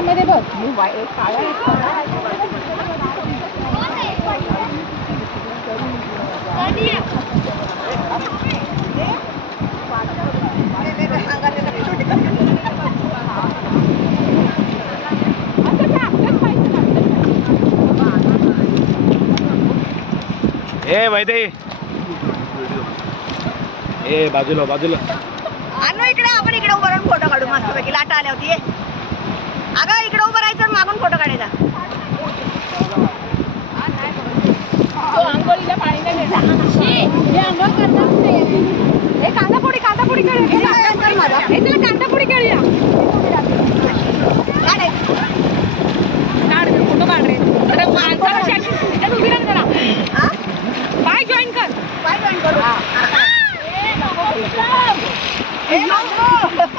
पायामध्ये बघ ए वैदे ए बाजूला बाजूला आणू इकडे. आपण इकडे उभं राहून फोटो काढू मस्तपैकी. लाटा आल्या होती. अगं इकडे उभं राहायचं आणि मागून फोटो काढायचा. आंघोळीला पाणी नाही कांदापोडी कांदापोडी काढूया. कांदापोडी काढूया. काढ फोटो काढ रे. माणसाला